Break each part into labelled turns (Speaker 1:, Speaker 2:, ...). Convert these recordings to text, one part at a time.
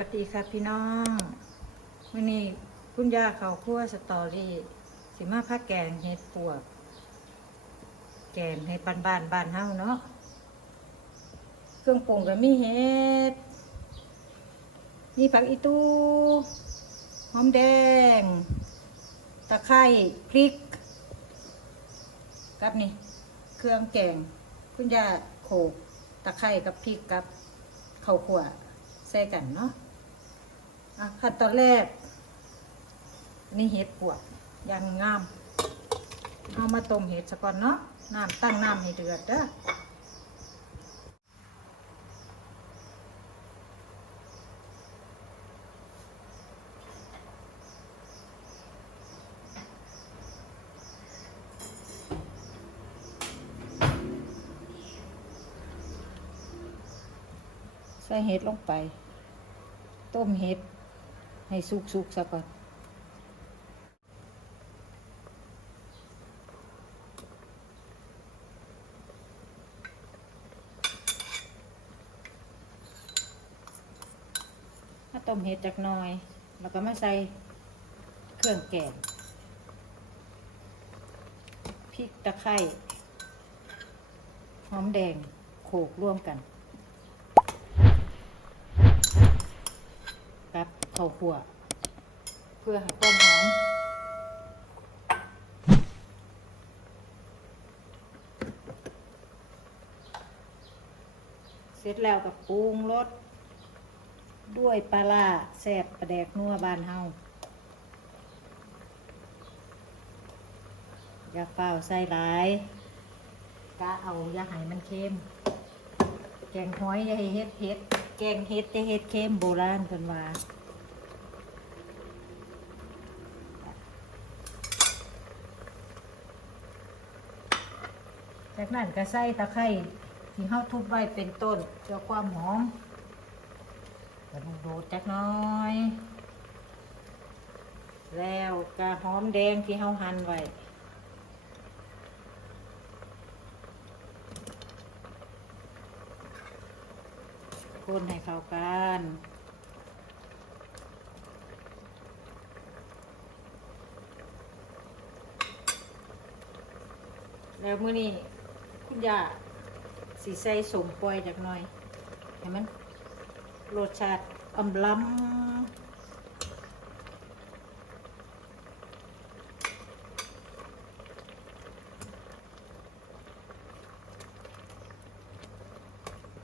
Speaker 1: วัสดีค่ะพี่น้องวันนี้คุณย่าเขาคั่วสตอรี่สิมาพักแกงเห็ดปวก แกงให้บ้านบ้านบ้านเฮาเนาะเครื่องปรุงก็มีเห็ดมีผักอีตูหอมแดง ตะไคร้พริกกับนี่เครื่องแกง คุณย่าโขลกตะไคร้กับพริกกับข้าวคั่วใส่กันเนาะ อะขั้นตอนแรก นี่เห็ดปวกอยังงามเอามาต้มเห็ดซะก่อนเนาะน้ำตั้งน้ำให้เดือดเด้อใส่เห็ดลงไป ต้มเห็ด ให้สุกๆซะก่อนมาต้มเห็ดจักหน่อย แล้วก็มาใส่เครื่องแกงพริกตะไคร้หอมแดงโขลกร่วมกัน กับ ข้าวคั่วเพื่อให้ต้มหอมเสร็จแล้วกับปรุงรสด้วยปลาร้าแซ่บประแดกนัวบานเฮาอย่าเฝ้าใส่หลายกะเอาอย่าให้มันเค็มแกงหอยอย่าให้เฮ็ดเฮ็ดแกงเฮ็ดจะเฮ็ดเค็มโบราณกันว่า จากนั้นก็ใส่ตะไคร้ที่เฮาทุบไว้เป็นต้นเพื่อความหอมกระดูกโดดจักน้อย แล้วก็หอมแดงที่เฮาหั่นไว้คนให้เข้ากันแล้วมื้อนี้ คุณย่าสีใส่สมปล่อยจากหน่อยเห็นมันรสชาติอำล้ำ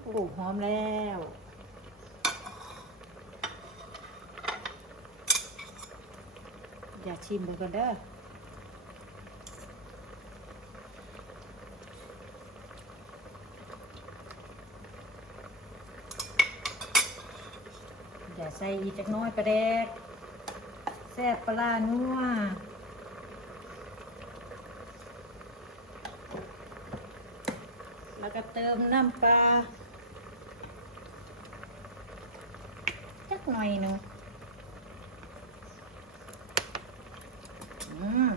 Speaker 1: โอ้หอมแล้วอย่าชิมไปก่อนเด้อ อย่าใส่อีกจักน้อยประเดกแซ่บปลาร้านัวแล้วก็เติมน้ำปลาจักหน่อยหนึงอืม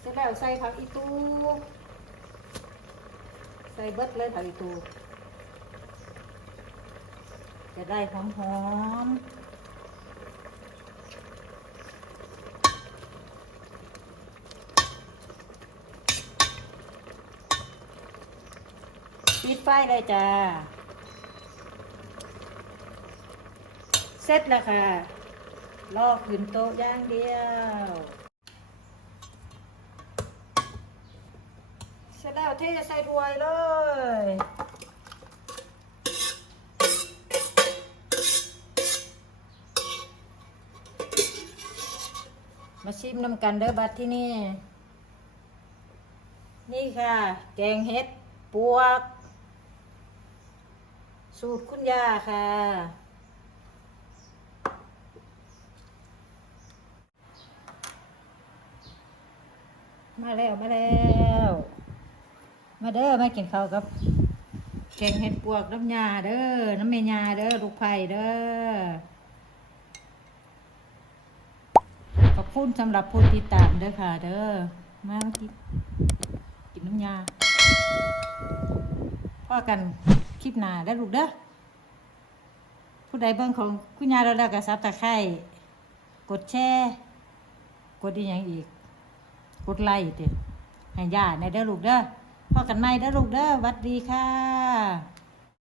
Speaker 1: เสร็จแล้วใส่ผักอีตู ใส่เบิดเลยผักอีตู จะได้หอมหอมปิดไฟเลยจ้าเสร็จแล้วค่ะรอกขึ้นโต๊ะย่างเดียว เสร็จแล้วเทใส่ถ้วยเลย มาชิมน้ำกันเด้อบัดที่นี่ นี่ค่ะ แกงเห็ดปวก สูตรคุณย่าค่ะ มาแล้วมาแล้ว มาเด้อมากินข้าวกับ แกงเห็ดปวกน้ำยาเด้อน้ำเมยาเด้อลูกไผ่เด้อ ข อบคุณสำหรับผู้ติดตามเด้อค่ะ เด้อมากินกินน้ำยาพ่อกันคลิปหน้าได้ลูกเด้อผู้ใดเบิ่งของคุณยาเราแล้วก็ซับตะไคร้กดแชร์กดอีหยังอีก กดไลค์ติให้ย่าในเด้อลูกเด้อพ่อกันใหม่เด้อลูกเด้อหวัดดีค่ะ